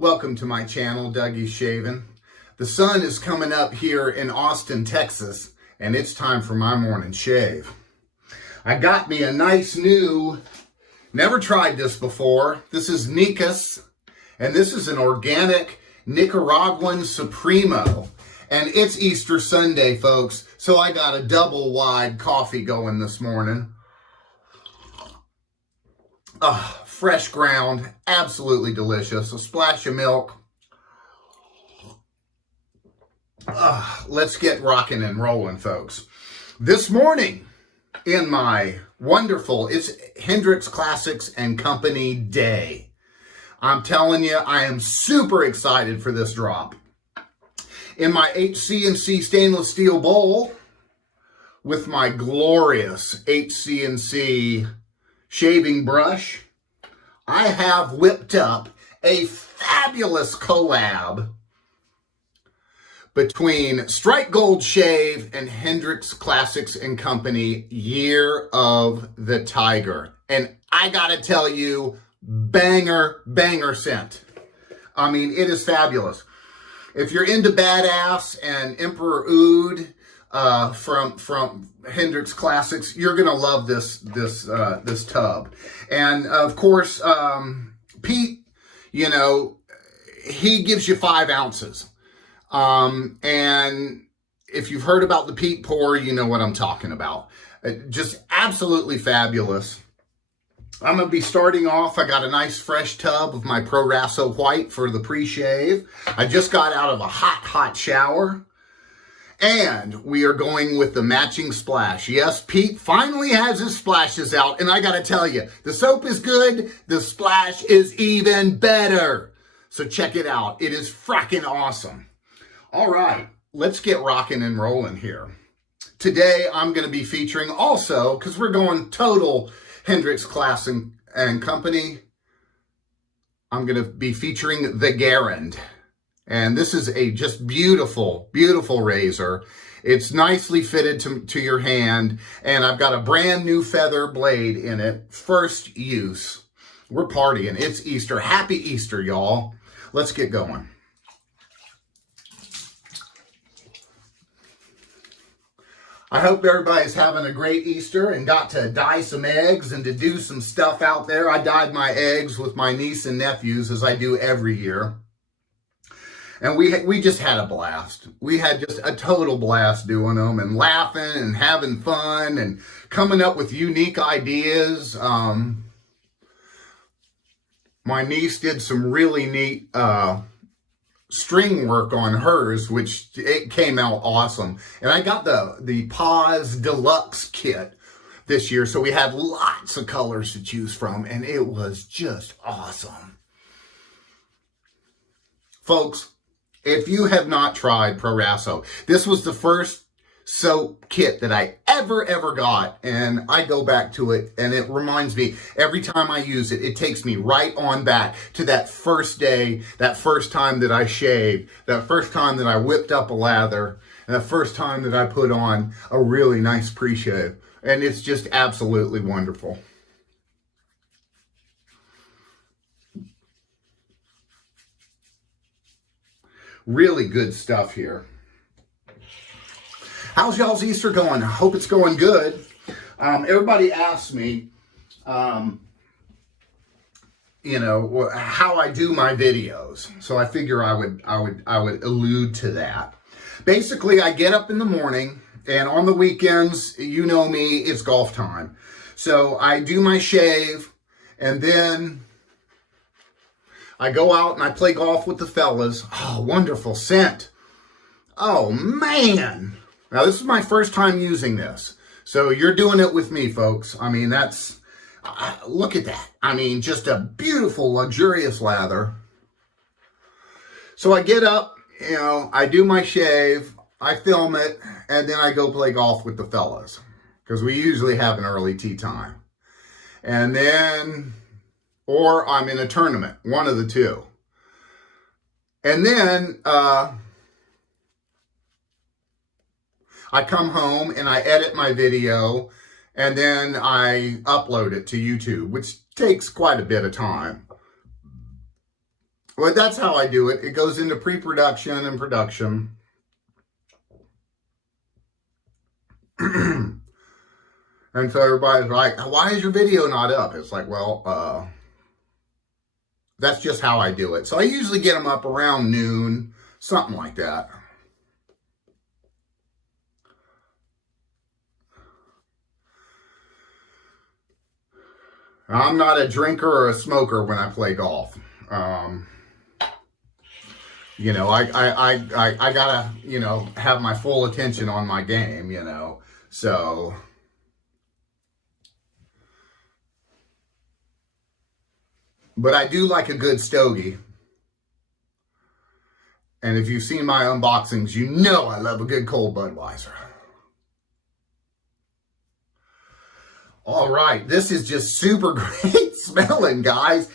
Welcome to my channel, Dougie's Shaving. The sun is coming up here in Austin, Texas, and it's time for my morning shave. I got me a nice new, never tried this before. This is Nicas, and this is an organic Nicaraguan Supremo. And it's Easter Sunday, folks, so I got a double wide coffee going this morning. Fresh ground, absolutely delicious. A splash of milk. Let's get rocking and rolling, folks. This morning, in my wonderful, it's Hendrix Classics and Company Day. I'm telling you, I am super excited for this drop. In my HC&C stainless steel bowl, with my glorious HC&C shaving brush, I have whipped up a fabulous collab between StrikeGoldShave and Hendrix Classics and Company, Year of the Tiger. And I gotta tell you, banger scent. I mean, it is fabulous. If you're into Badass and Emperor Oud from Hendrix Classics, you're gonna love this tub. And of course, Pete, you know, he gives you 5 ounces. And if you've heard about the Pete pour, you know what I'm talking about. Just absolutely fabulous. I'm going to be starting off. I got a nice fresh tub of my Proraso white for the pre-shave. I just got out of a hot shower. And we are going with the matching splash. Yes, Pete finally has his splashes out. And I got to tell you, the soap is good. The splash is even better. So check it out. It is fracking awesome. All right, let's get rocking and rolling here. Today, I'm going to be featuring also, because we're going total Hendrix Classics and Company, I'm going to be featuring the Garand. And this is a just beautiful razor. It's nicely fitted to your hand. And I've got a brand new feather blade in it. First use. We're partying. It's Easter. Happy Easter, y'all. Let's get going. I hope everybody's having a great Easter and got to dye some eggs and to do some stuff out there. I dyed my eggs with my niece and nephews, as I do every year. And we just had a blast. We had just a total blast doing them and laughing and having fun and coming up with unique ideas. My niece did some really neat string work on hers, which it came out awesome. And I got the Paws Deluxe kit this year, so we had lots of colors to choose from, and it was just awesome. Folks, if you have not tried Proraso, this was the first soap kit that I ever got, and I go back to it, and it reminds me, every time I use it, it takes me right on back to that first day, that first time that I shaved, that first time that I whipped up a lather, and the first time that I put on a really nice pre-shave, and it's just absolutely wonderful. Really good stuff here. How's y'all's Easter going? I hope it's going good. Everybody asks me, you know, how I do my videos. So I figure I would allude to that. Basically, I get up in the morning, and on the weekends, you know me, it's golf time. So I do my shave, and then I go out and I play golf with the fellas. Oh, wonderful scent. Oh, man. Now, this is my first time using this. So you're doing it with me, folks. I mean, that's, look at that. I mean, just a beautiful, luxurious lather. So I get up, you know, I do my shave, I film it, and then I go play golf with the fellas. Because we usually have an early tee time. And then, or I'm in a tournament, one of the two. And then, I come home and I edit my video, and then I upload it to YouTube, which takes quite a bit of time. Well, that's how I do it. It goes into pre-production and production. And so everybody's like, why is your video not up? It's like, well, that's just how I do it. So I usually get them up around noon, something like that. I'm not a drinker or a smoker when I play golf. You know, I gotta, you know, have my full attention on my game, you know, so. But I do like a good stogie. And if you've seen my unboxings, you know I love a good cold Budweiser. All right, this is just super great smelling, guys.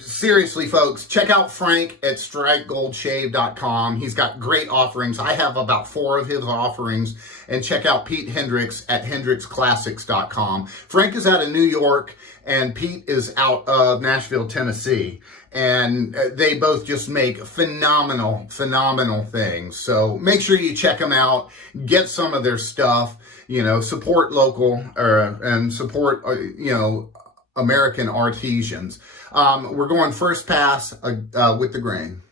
Seriously, folks, check out Frank at StrikeGoldShave.com. He's got great offerings. I have about 4 of his offerings. And check out Pete Hendrix at HendrixClassics.com. Frank is out of New York, and Pete is out of Nashville, Tennessee. And they both just make phenomenal things. So make sure you check them out. Get some of their stuff. You know, support local and support, you know, American artisans. We're going first pass with the grain.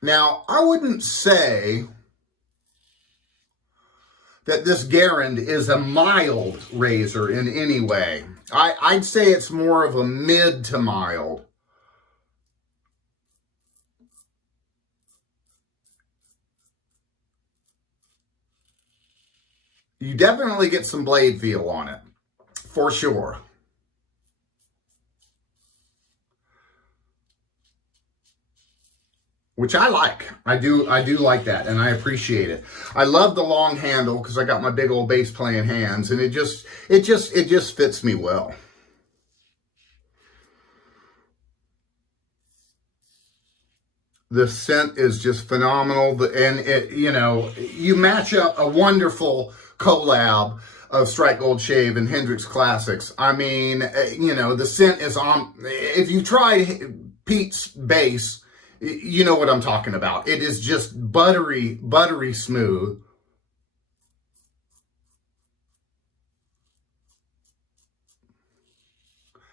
Now, I wouldn't say that this Garand is a mild razor in any way. I'd say it's more of a mid to mild. You definitely get some blade feel on it, for sure. Which I like. I do like that, and I appreciate it. I love the long handle because I got my big old bass playing hands, and it just fits me well. The scent is just phenomenal, and it, you know, you match up a wonderful collab of Strike Gold Shave and Hendrix Classics. I mean, you know, the scent is on. If you tried Pete's bass, you know what I'm talking about. It is just buttery smooth.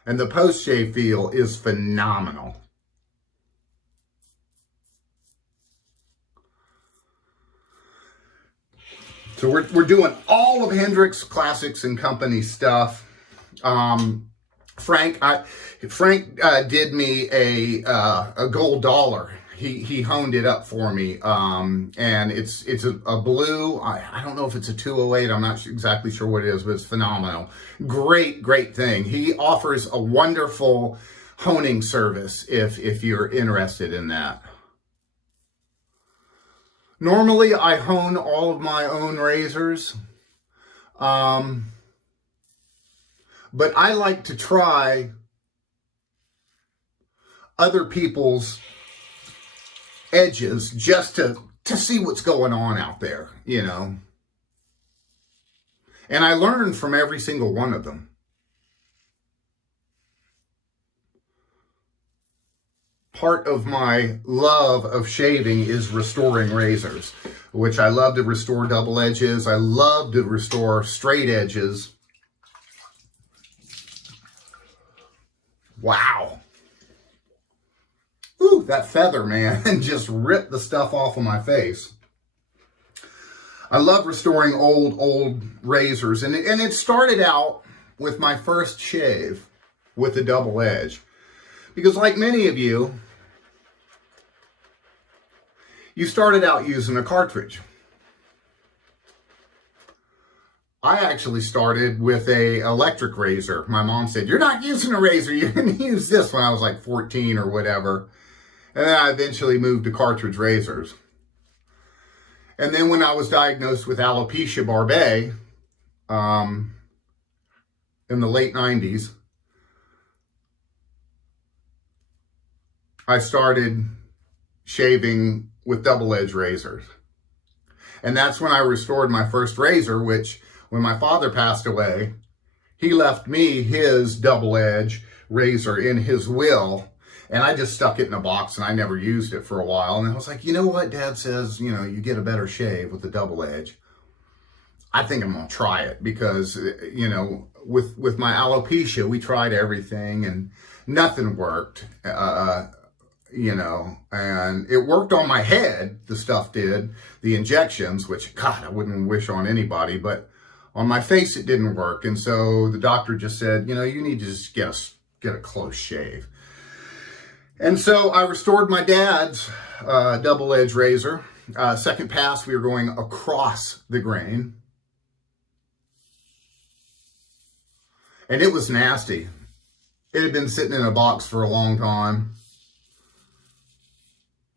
And the post-shave feel is phenomenal. So we're doing all of Hendrix Classics and Company stuff. Frank did me a gold dollar. He honed it up for me, and it's a blue. I don't know if it's a 208. I'm not exactly sure what it is, but it's phenomenal. Great thing. He offers a wonderful honing service if you're interested in that. Normally, I hone all of my own razors, but I like to try other people's edges just to see what's going on out there, you know. And I learn from every single one of them. Part of my love of shaving is restoring razors, which I love to restore double edges. I love to restore straight edges. Wow. Ooh, that feather, man, just ripped the stuff off of my face. I love restoring old razors. And it started out with my first shave with a double edge. Because like many of you, you started out using a cartridge. I actually started with a electric razor. My mom said, "You're not using a razor, you're going to use this," when I was like 14 or whatever. And then I eventually moved to cartridge razors. And then when I was diagnosed with alopecia barbae in the late 90s, I started shaving with double edge razors. And that's when I restored my first razor, which when my father passed away, he left me his double edge razor in his will, and I just stuck it in a box and I never used it for a while. And I was like, you know what? Dad says, you know, you get a better shave with the double edge. I think I'm going to try it because, you know, with my alopecia, we tried everything and nothing worked, you know, and it worked on my head. The stuff did, the injections, which, God, I wouldn't wish on anybody, but on my face, it didn't work. And so the doctor just said, you know, you need to just get a close shave. And so I restored my dad's double edge razor. Second pass, we were going across the grain. And it was nasty. It had been sitting in a box for a long time.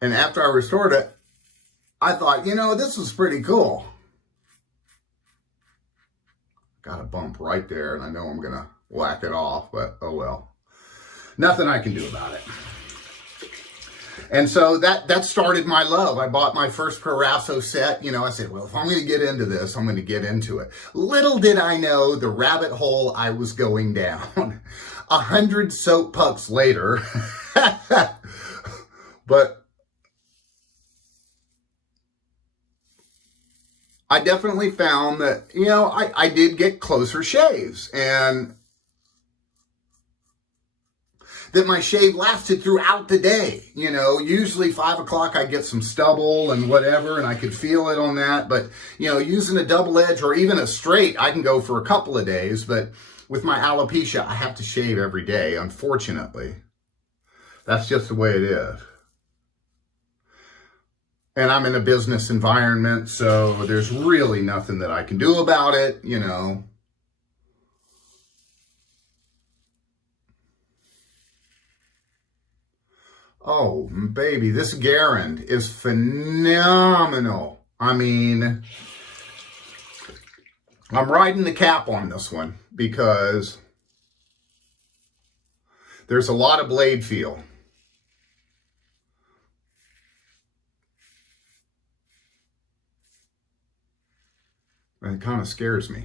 And after I restored it, I thought, you know, this was pretty cool. Got a bump right there, and I know I'm going to whack it off, but oh well. Nothing I can do about it. And so that started my love. I bought my first Proraso set. You know, I said, well, if I'm going to get into this, I'm going to get into it. Little did I know the rabbit hole I was going down. 100 soap pucks later. But I definitely found that, you know, I did get closer shaves, and that my shave lasted throughout the day. You know, usually 5 o'clock I get some stubble and whatever, and I could feel it on that. But, you know, using a double edge or even a straight, I can go for a couple of days. But with my alopecia, I have to shave every day, unfortunately. That's just the way it is. And I'm in a business environment, so there's really nothing that I can do about it, you know. Oh, baby, this Garand is phenomenal. I mean, I'm riding the cap on this one because there's a lot of blade feel. And it kind of scares me.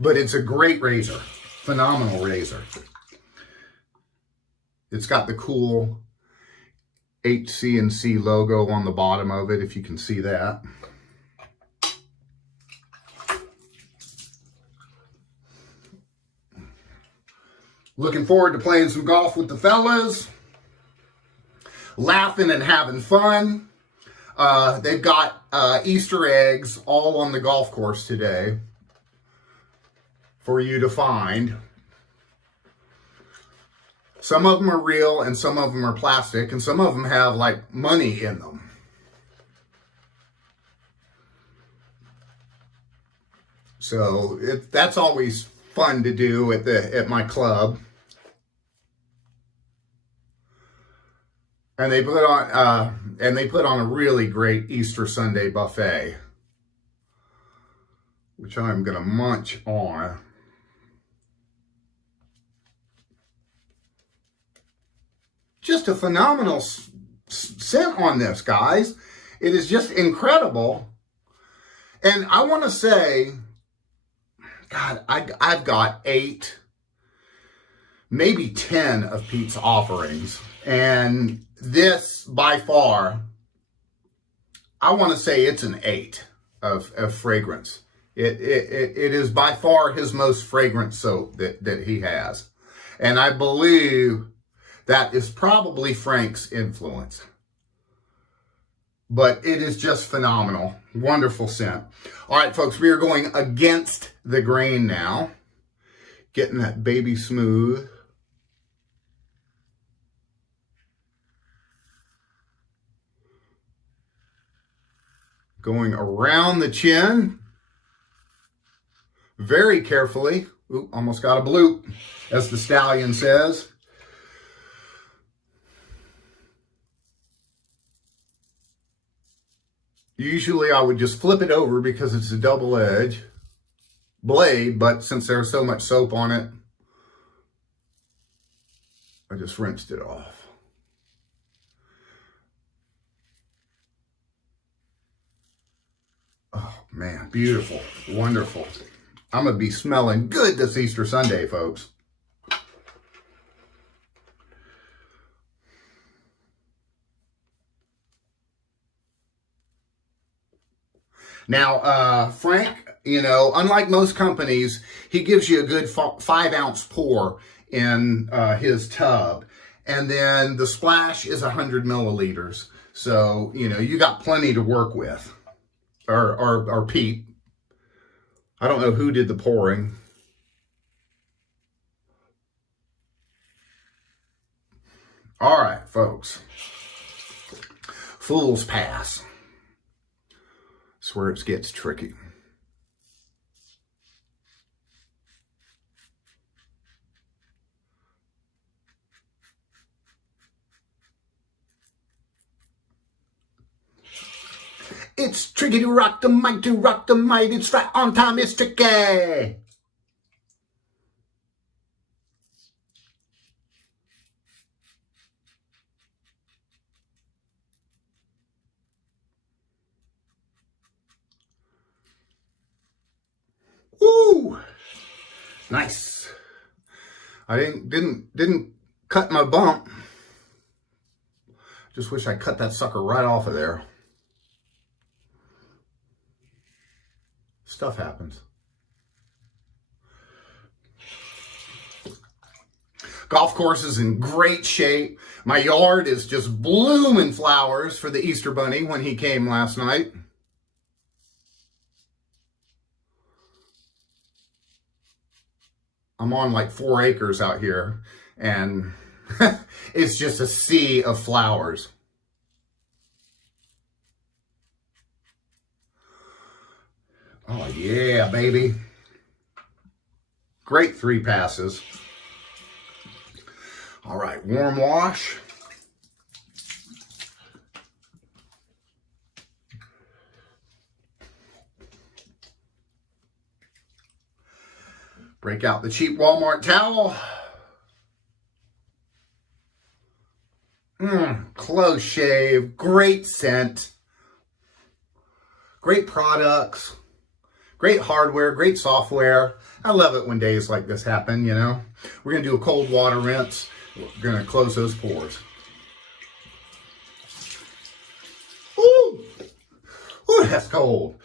But it's a great razor. Phenomenal razor. It's got the cool HC&C logo on the bottom of it, if you can see that. Looking forward to playing some golf with the fellas. Laughing and having fun. They've got Easter eggs all on the golf course today for you to find. Some of them are real and some of them are plastic, and some of them have like money in them. So that's always fun to do at my club. And they put on a really great Easter Sunday buffet, which I'm gonna munch on. Just a phenomenal scent on this, guys. It is just incredible. And I want to say, God, I've got 8, maybe 10 of Pete's offerings. And this, by far, I want to say it's an 8 of fragrance. It is by far his most fragrant soap that he has. And I believe that is probably Frank's influence. But it is just phenomenal. Wonderful scent. All right, folks, we are going against the grain now. Getting that baby smooth. Going around the chin. Very carefully. Ooh, almost got a bloop, as the stallion says. Usually I would just flip it over because it's a double edge blade, but since there's so much soap on it, I just rinsed it off. Oh man, beautiful, wonderful. I'm going to be smelling good this Easter Sunday, folks. Now, Frank, you know, unlike most companies, he gives you a good 5-ounce pour in his tub. And then the splash is 100 milliliters. So, you know, you got plenty to work with. Or Pete. I don't know who did the pouring. All right, folks. Fool's Pass. That's where it gets tricky. It's tricky to rock the mic, it's right on time, it's tricky. Ooh, nice. I didn't cut my bump. Just wish I cut that sucker right off of there. Stuff happens. Golf course is in great shape. My yard is just blooming flowers for the Easter Bunny when he came last night. I'm on like 4 acres out here, and it's just a sea of flowers. Oh yeah, baby. Great 3 passes. All right, warm wash. Break out the cheap Walmart towel. Close shave, great scent, great products, great hardware, great software. I love it when days like this happen, you know. We're going to do a cold water rinse. We're going to close those pores. Ooh, ooh, that's cold.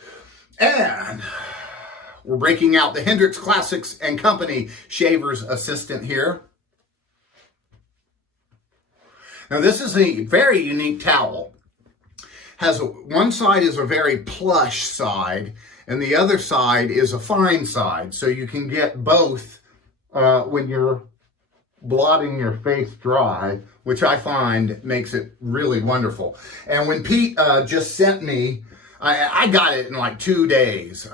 And we're breaking out the Hendrix Classics and Company Shaver's Assistant here. Now this is a very unique towel. One side is a very plush side, and the other side is a fine side. So you can get both when you're blotting your face dry, which I find makes it really wonderful. And when Pete just sent me, I got it in like 2 days.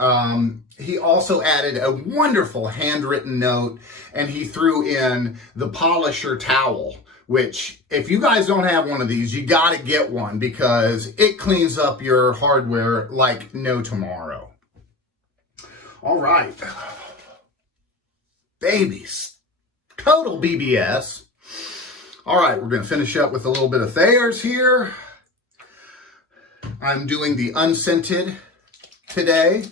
He also added a wonderful handwritten note, and he threw in the polisher towel, which if you guys don't have one of these, you got to get one because it cleans up your hardware like no tomorrow. All right. Babies. Total BBS. All right, we're going to finish up with a little bit of Thayers here. I'm doing the unscented today.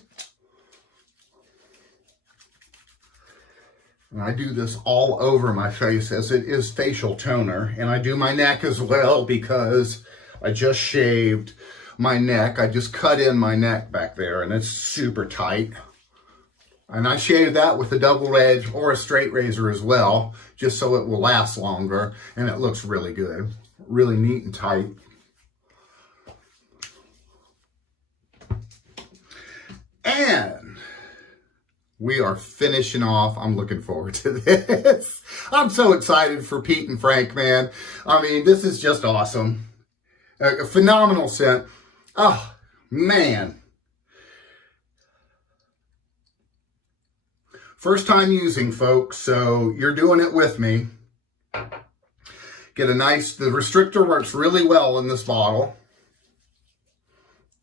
And I do this all over my face as it is facial toner. And I do my neck as well because I just shaved my neck. I just cut in my neck back there and it's super tight. And I shave that with a double edge or a straight razor as well, just so it will last longer. And it looks really good, really neat and tight. And we are finishing off. I'm looking forward to this. I'm so excited for Pete and Frank, man. I mean, this is just awesome. A phenomenal scent. Oh, man. First time using, folks, so you're doing it with me. Get a nice, the restrictor works really well in this bottle.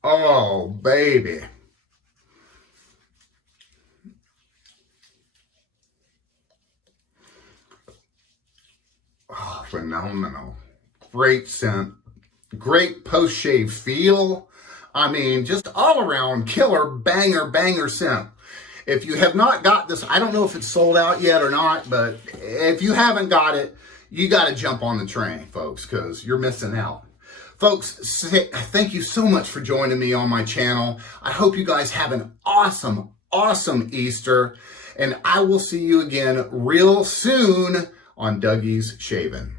Oh, baby. Oh, phenomenal. Great scent. Great post-shave feel. I mean, just all around killer banger scent. If you have not got this, I don't know if it's sold out yet or not, but if you haven't got it, you got to jump on the train, folks, because you're missing out. Folks, thank you so much for joining me on my channel. I hope you guys have an awesome, awesome Easter, and I will see you again real soon on Dougie's Shaving.